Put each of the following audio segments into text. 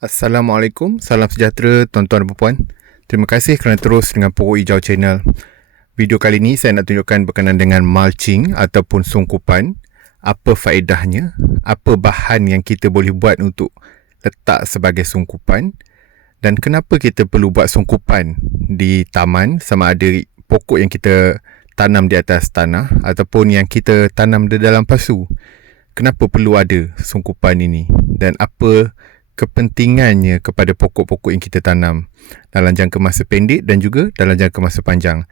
Assalamualaikum, salam sejahtera tuan-tuan dan puan. Terima kasih kerana terus dengan Pokok Hijau Channel. Video kali ini saya nak tunjukkan berkenaan dengan mulching ataupun sungkupan. Apa faedahnya, apa bahan yang kita boleh buat untuk letak sebagai sungkupan, dan kenapa kita perlu buat sungkupan di taman, sama ada pokok yang kita tanam di atas tanah ataupun yang kita tanam di dalam pasu. Kenapa perlu ada sungkupan ini dan apa kepentingannya kepada pokok-pokok yang kita tanam dalam jangka masa pendek dan juga dalam jangka masa panjang.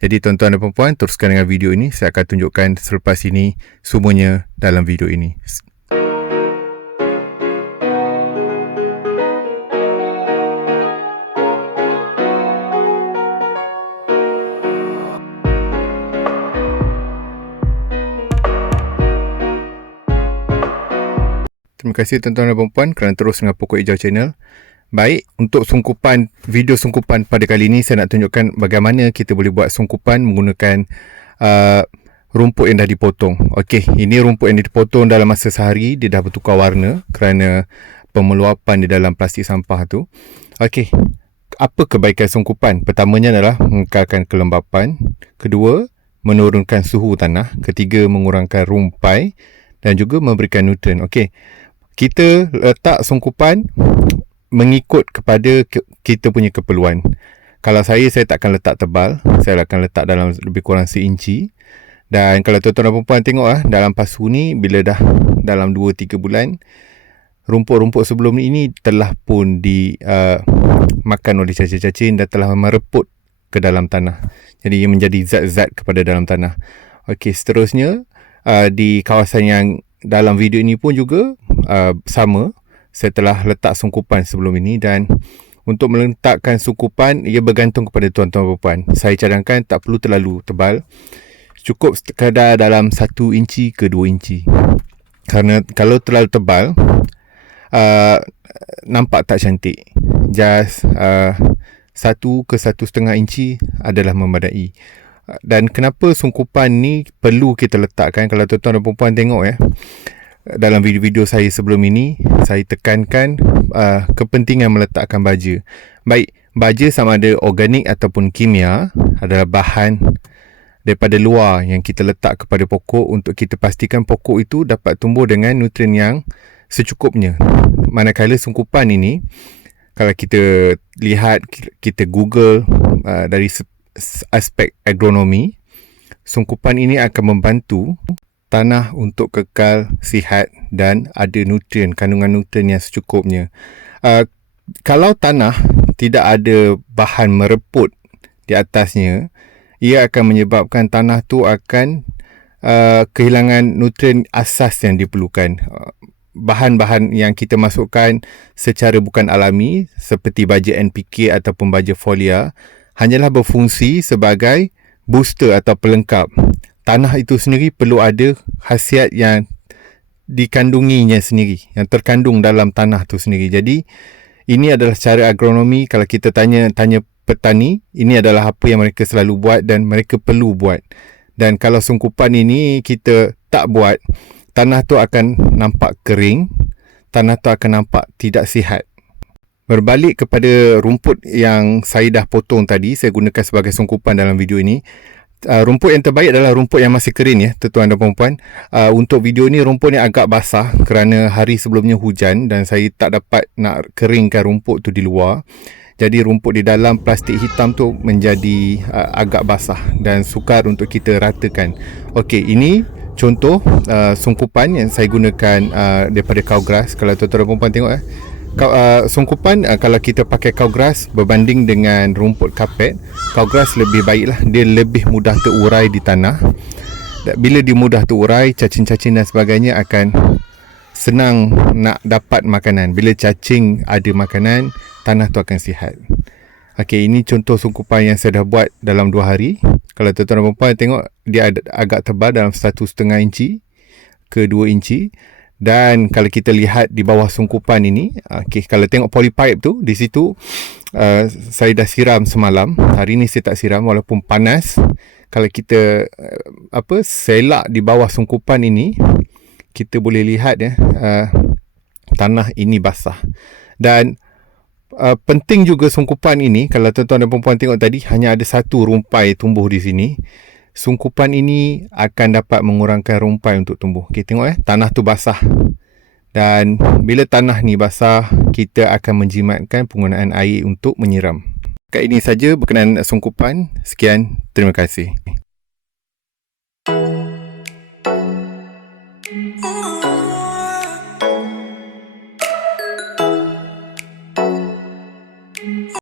Jadi tuan-tuan dan puan-puan, teruskan dengan video ini. Saya akan tunjukkan selepas ini semuanya dalam video ini. Terima kasih tuan-tuan dan puan-puan kerana terus dengan Pokok Hijau Channel. Baik, untuk sungkupan, video sungkupan pada kali ini saya nak tunjukkan bagaimana kita boleh buat sungkupan menggunakan rumput yang dah dipotong. Okey, ini rumput yang dipotong dalam masa sehari, dia dah bertukar warna kerana pemeluapan di dalam plastik sampah tu. Okey, apa kebaikan sungkupan? Pertamanya adalah mengekalkan kelembapan. Kedua, menurunkan suhu tanah. Ketiga, mengurangkan rumpai dan juga memberikan nutrien. Okey, kita letak sungkupan mengikut kepada kita punya keperluan. Kalau saya takkan letak tebal. Saya akan letak dalam lebih kurang seinci. Dan kalau tuan-tuan dan puan tengok dalam pasu ni, bila dah dalam 2-3 bulan, rumput-rumput sebelum ini telah pun dimakan oleh cacing-cacing dan telah mereput ke dalam tanah. Jadi ia menjadi zat-zat kepada dalam tanah. Okey, seterusnya di kawasan yang dalam video ini pun juga sama. Saya telah letak sungkupan sebelum ini, dan untuk meletakkan sungkupan ia bergantung kepada tuan-tuan dan puan. Saya cadangkan tak perlu terlalu tebal. Cukup sekadar dalam 1 inci ke 2 inci. Kerana kalau terlalu tebal nampak tak cantik. Just 1 ke 1,5 inci adalah memadai. Dan kenapa sungkupan ni perlu kita letakkan? Kalau tuan-tuan dan puan tengok dalam video-video saya sebelum ini, saya tekankan kepentingan meletakkan baja. Baik, baja sama ada organik ataupun kimia adalah bahan daripada luar yang kita letak kepada pokok untuk kita pastikan pokok itu dapat tumbuh dengan nutrien yang secukupnya. Manakala sungkupan ini, kalau kita lihat, kita Google dari aspek agronomi, sungkupan ini akan membantu tanah untuk kekal sihat dan ada nutrien, kandungan nutrien yang secukupnya. Kalau tanah tidak ada bahan mereput di atasnya, ia akan menyebabkan tanah tu akan kehilangan nutrien asas yang diperlukan. Bahan-bahan yang kita masukkan secara bukan alami seperti baja NPK ataupun baja folia hanyalah berfungsi sebagai booster atau pelengkap. Tanah itu sendiri perlu ada khasiat yang dikandunginya sendiri, yang terkandung dalam tanah itu sendiri. Jadi ini adalah cara agronomi. Kalau kita tanya petani, ini adalah apa yang mereka selalu buat dan mereka perlu buat. Dan kalau sungkupan ini kita tak buat, tanah tu akan nampak kering, tanah tu akan nampak tidak sihat. Berbalik kepada rumput yang saya dah potong tadi, saya gunakan sebagai sungkupan dalam video ini. Rumput yang terbaik adalah rumput yang masih kering, tuan-tuan dan puan-puan. Untuk video ni rumput ni agak basah kerana hari sebelumnya hujan dan saya tak dapat nak keringkan rumput tu di luar. Jadi rumput di dalam plastik hitam tu menjadi agak basah dan sukar untuk kita ratakan. Okey, ini contoh sungkupan yang saya gunakan daripada Cowgrass. Kalau tuan-tuan dan puan-puan tengok sungkupan, kalau kita pakai Cowgrass berbanding dengan rumput kapet, Cowgrass lebih baiklah. Dia lebih mudah terurai di tanah. Bila dia mudah terurai, cacing-cacing dan sebagainya akan senang nak dapat makanan. Bila cacing ada makanan, tanah tu akan sihat. Okey, ini contoh sungkupan yang saya dah buat dalam 2 hari. Kalau tuan-tuan dan puan tengok, dia agak tebal dalam 1,5 inci ke 2 inci. Dan kalau kita lihat di bawah sungkupan ini, kalau tengok polypipe tu, di situ saya dah siram semalam. Hari ni saya tak siram walaupun panas. Kalau kita selak di bawah sungkupan ini, kita boleh lihat tanah ini basah. Dan penting juga sungkupan ini, kalau tuan-tuan dan perempuan tengok tadi, hanya ada satu rumpai tumbuh di sini. Sungkupan ini akan dapat mengurangkan rumpai untuk tumbuh. Kita tengok tanah tu basah. Dan bila tanah ni basah, kita akan menjimatkan penggunaan air untuk menyiram. Kat ini saja berkenaan sungkupan. Sekian, terima kasih.